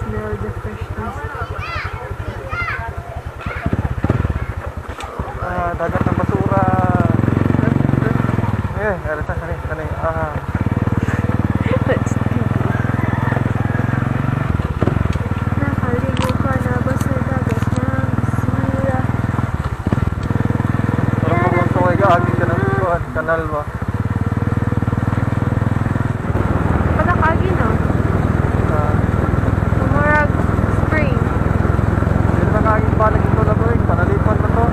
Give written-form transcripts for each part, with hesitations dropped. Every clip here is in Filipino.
Smell the freshness. Dagat ng basura. Alita kanay. Nakaligo ka na ba sa dagat ng basura? Parang kung gusto kayo agi ka ng kanal ba? Padakagi no? Murag spring. Hindi na kaging balik ito na to panalipan na to.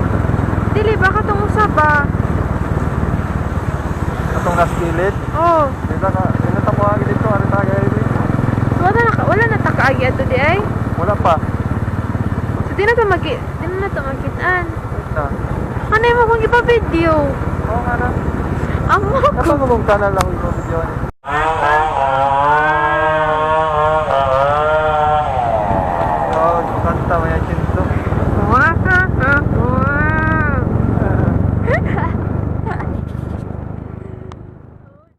Dili ba katong usaba? Itong nasa gilid. Oh, Hindi na tamo agi dito. Alita highway. wala na takaagi ato di ay. Wala pa. So di na to magitan. Na. Ano mo kung ipa-video? Oo nga na. Amo ko. Kapag mong kanal lang ito video niya.